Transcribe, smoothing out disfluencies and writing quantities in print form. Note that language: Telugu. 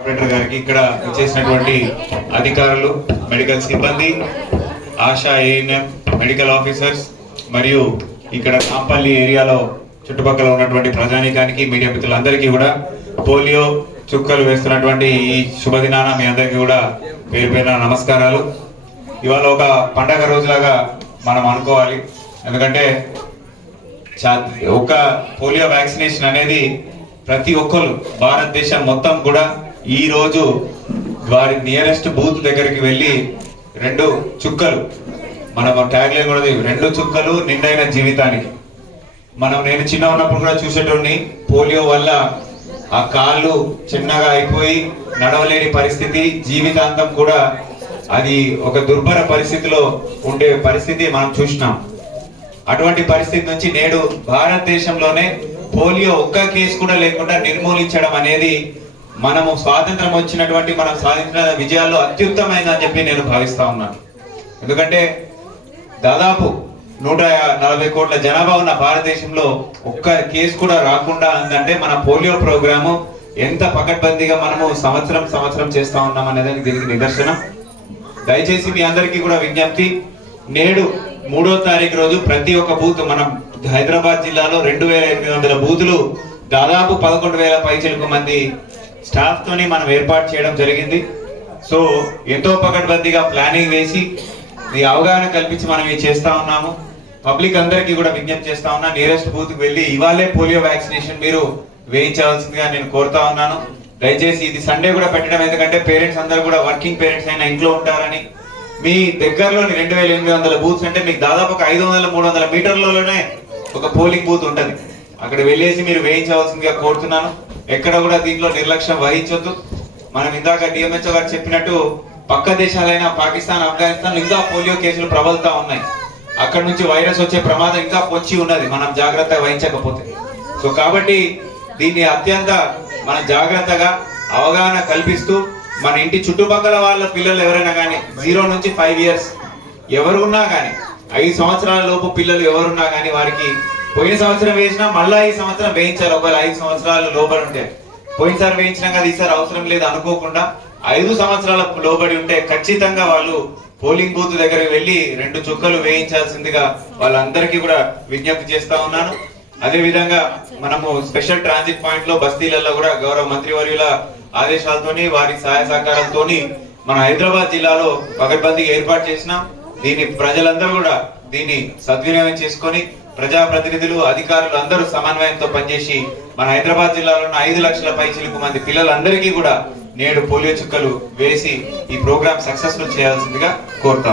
ఆపరేటర్ గారికి ఇక్కడ చేసినటువంటి అధికారులు, మెడికల్ సిబ్బంది, ఆశా ఏఎన్ఎం, మెడికల్ ఆఫీసర్స్ మరియు ఇక్కడ నాంపల్లి ఏరియాలో చుట్టుపక్కల ఉన్నటువంటి ప్రజానీకానికి, మీడియా మిత్రులందరికీ కూడా పోలియో చుక్కలు వేస్తున్నటువంటి ఈ శుభదినాన మీ అందరికీ కూడా పేరు పేరున నమస్కారాలు. ఇవాళ ఒక పండగ రోజులాగా మనం అనుకోవాలి. ఎందుకంటే ఒక పోలియో వ్యాక్సినేషన్ అనేది ప్రతి ఒక్కరు భారతదేశం మొత్తం కూడా ఈ రోజు వారి నియరెస్ట్ బూత్ దగ్గరికి వెళ్ళి 2 చుక్కలు, మనం ట్యాగ్ లైన్ కూడా 2 చుక్కలు నిండైన జీవితానికి. నేను చిన్న ఉన్నప్పుడు కూడా చూసేటోడిని, పోలియో వల్ల ఆ కాళ్ళు చిన్నగా అయిపోయి నడవలేని పరిస్థితి, జీవితాంతం కూడా అది ఒక దుర్భర పరిస్థితిలో ఉండే పరిస్థితి మనం చూసినాం. అటువంటి పరిస్థితి నుంచి నేడు భారతదేశంలోనే పోలియో ఒక్క కేసు కూడా లేకుండా నిర్మూలించడం అనేది మనము స్వాతంత్రం వచ్చినటువంటి మనం సాధించిన విజయాల్లో అత్యుత్తమైందని చెప్పి నేను భావిస్తా ఉన్నాను. ఎందుకంటే దాదాపు 140 కోట్ల జనాభా ఉన్న భారతదేశంలో ఒక్క కేసు కూడా రాకుండా ఉందంటే మన పోలియో ప్రోగ్రాము ఎంత పకడ్బందీగా మనము సంవత్సరం చేస్తా ఉన్నాం అనేది దీనికి నిదర్శనం. దయచేసి మీ అందరికీ కూడా విజ్ఞప్తి, నేడు 3వ తారీఖు రోజు ప్రతి ఒక్క బూత్, మనం హైదరాబాద్ జిల్లాలో 2800 బూతులు, దాదాపు 11,000 పైచిలకు మంది స్టాఫ్ తోని మనం ఏర్పాటు చేయడం జరిగింది. సో ఎంతో పకడ్బందీగా ప్లానింగ్ వేసి ఈ అవగాహన కల్పించి మనం ఇది చేస్తా ఉన్నాము. పబ్లిక్ అందరికీ కూడా విజ్ఞప్తి చేస్తా ఉన్నా, నియరెస్ట్ బూత్ కి వెళ్ళి ఇవాళే పోలియో వ్యాక్సినేషన్ మీరు వేయించవలసిందిగా నేను కోరుతా ఉన్నాను. దయచేసి ఇది సండే కూడా పెట్టడం, ఎందుకంటే పేరెంట్స్ అందరూ కూడా వర్కింగ్ పేరెంట్స్ అయినా ఇంట్లో ఉంటారని. మీ దగ్గరలోని 2800 బూత్స్ అంటే మీకు దాదాపు ఒక 500-300 మీటర్లలోనే ఒక పోలింగ్ బూత్ ఉంటుంది. అక్కడ వెళ్ళేసి మీరు వేయించవలసిందిగా కోరుతున్నాను. ఎక్కడ కూడా దీంట్లో నిర్లక్ష్యం వహించొద్దు. మనం ఇందాక డిఎంహెచ్ఓ గారు చెప్పినట్టు పక్క దేశాలైన పాకిస్తాన్, ఆఫ్ఘనిస్తాన్ ఇంకా పోలియో కేసులు ప్రబలుతా ఉన్నాయి. అక్కడ నుంచి వైరస్ వచ్చే ప్రమాదం ఇంకా పొంచి ఉన్నది మనం జాగ్రత్త వహించకపోతే. సో కాబట్టి దీన్ని అత్యంత మనం జాగ్రత్తగా అవగాహన కల్పిస్తూ మన ఇంటి చుట్టుపక్కల వాళ్ళ పిల్లలు ఎవరైనా కానీ 0 నుంచి 5 ఇయర్స్ ఎవరు ఉన్నా కానీ, 5 సంవత్సరాల లోపు పిల్లలు ఎవరున్నా కానీ వారికి పోయిన సంవత్సరం వేసినా మళ్ళా ఈ సంవత్సరం వేయించాలి. ఒకవేళ 5 సంవత్సరాల లోబడి ఉంటే, పోయినసారి వేయించినా కదా ఈసారి అవసరం లేదు అనుకోకుండా 5 సంవత్సరాల లోబడి ఉంటే ఖచ్చితంగా వాళ్ళు పోలింగ్ బూత్ దగ్గరికి వెళ్ళి 2 చుక్కలు వేయించాల్సిందిగా వాళ్ళందరికీ కూడా విజ్ఞప్తి చేస్తా ఉన్నాను. అదే విధంగా మనము స్పెషల్ ట్రాన్సిట్ పాయింట్ లో బస్తీలలో కూడా గౌరవ మంత్రివర్యుల ఆదేశాలతోని, వారి సహాయ సహకారాలతోని మన హైదరాబాద్ జిల్లాలో పకడ్బందీగా ఏర్పాటు చేసినాం. దీన్ని ప్రజలందరూ కూడా దీన్ని సద్వినియోగం చేసుకొని, ప్రజాప్రతినిధులు, అధికారులు అందరూ సమన్వయంతో పనిచేసి మన హైదరాబాద్ జిల్లాలో ఉన్న 5 లక్షల పైచిలకు మంది పిల్లలందరికీ కూడా నేడు పోలియో చుక్కలు వేసి ఈ ప్రోగ్రామ్ సక్సెస్ఫుల్ చేయాల్సిందిగా కోరుతాం.